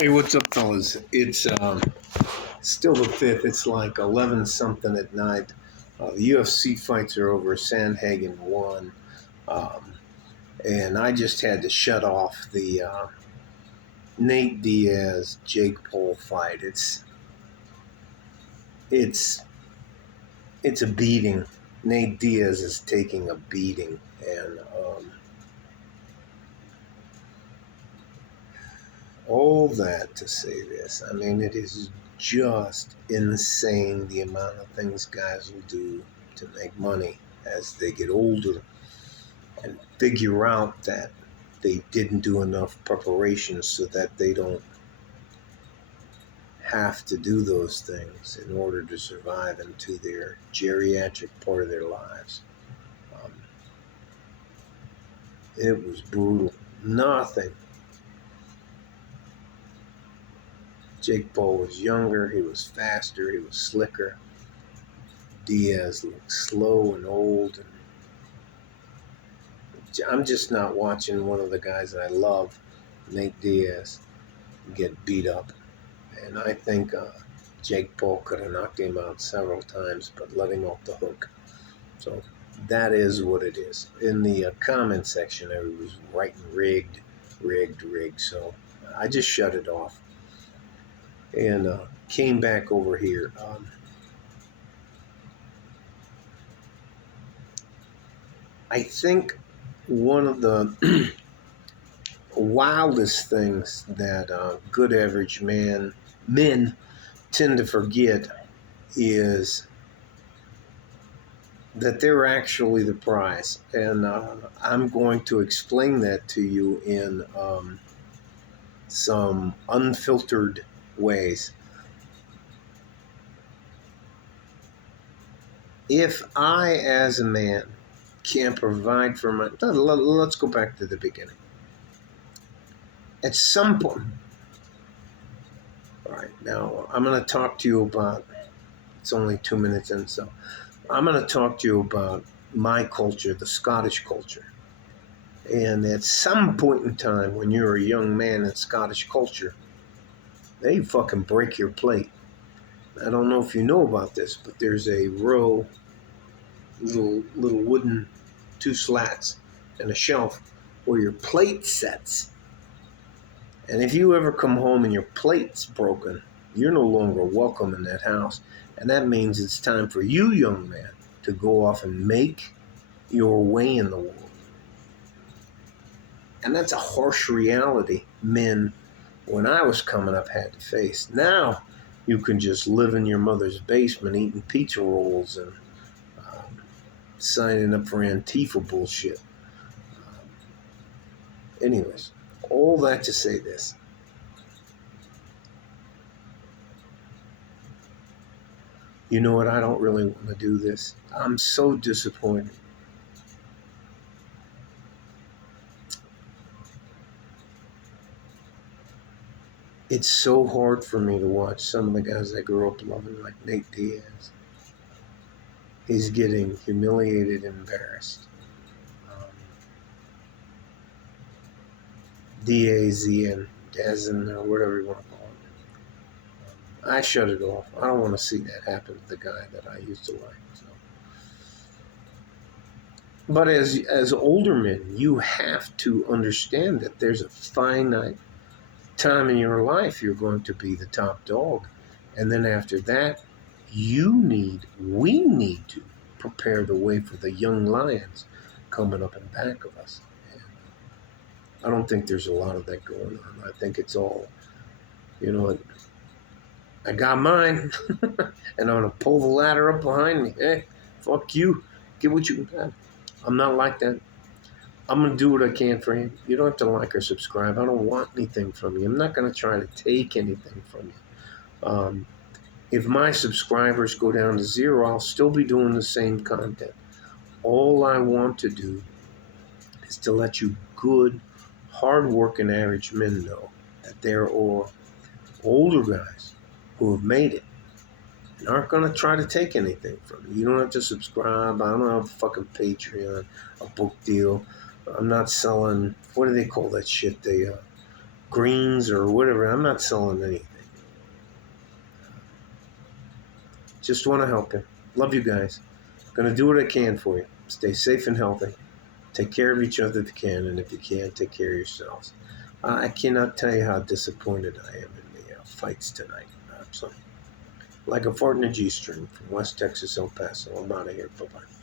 Hey, what's up, fellas? It's still the 5th. It's like 11 something at night. The UFC fights are over. Sandhagen won. Um, and I just had to shut off the Nate Diaz Jake Paul fight. It's it's a beating. Nate Diaz is taking a beating, and all that to say this. I mean, it is just insane the amount of things guys will do to make money as they get older and figure out that they didn't do enough preparation so that they don't have to do those things in order to survive into their geriatric part of their lives. Um, it was brutal. Nothing. Jake Paul was younger, he was faster, he was slicker. Diaz looked slow and old, and I'm just not watching one of the guys that I love, Nate Diaz, get beat up. And I think Jake Paul could have knocked him out several times, but let him off the hook. So that is what it is. In the comment section, I was writing rigged. So I just shut it off and came back over here. I think one of the wildest things that good average men tend to forget is that they're actually the prize. And I'm going to explain that to you in some unfiltered ways. If I, as a man, can't provide for my... Let's go back to the beginning. At some point... All right, now I'm going to talk to you about... It's only 2 minutes in, so... I'm going to talk to you about my culture, the Scottish culture. And at some point in time, when you're a young man in Scottish culture, they fucking break your plate. I don't know if you know about this, but there's a row, little wooden 2 slats and a shelf where your plate sets. And if you ever come home and your plate's broken, you're no longer welcome in that house. And that means it's time for you, young man, to go off and make your way in the world. And that's a harsh reality men, when I was coming up, had to face. Now, you can just live in your mother's basement eating pizza rolls and signing up for Antifa bullshit. Anyways, all that to say this. You know what? I don't really want to do this. I'm so disappointed. It's so hard for me to watch some of the guys I grew up loving, like Nate Diaz. He's getting humiliated and embarrassed. Diaz, or whatever you want to call it. I shut it off. I don't want to see that happen to the guy that I used to like. So. But as older men, you have to understand that there's a finite time in your life you're going to be the top dog. And then after that, we need to prepare the way for the young lions coming up in back of us. And I don't think there's a lot of that going on. I think it's all, I got mine, and I'm going to pull the ladder up behind me. Hey, fuck you. Get what you can have. I'm not like that. I'm going to do what I can for you. You don't have to like or subscribe. I don't want anything from you. I'm not going to try to take anything from you. If my subscribers go down to 0, I'll still be doing the same content. All I want to do is to let you good, hard-working average men know that there are older guys who have made it and aren't going to try to take anything from you. You don't have to subscribe. I don't have a fucking Patreon, a book deal. I'm not selling, what do they call that shit? greens or whatever. I'm not selling anything. Just want to help you. Love you guys. Gonna do what I can for you. Stay safe and healthy. Take care of each other if you can, and if you can't, take care of yourselves. I cannot tell you how disappointed I am in the fights tonight. Absolutely. Like a fart in a G-string from West Texas, El Paso. I'm out of here. Bye-bye.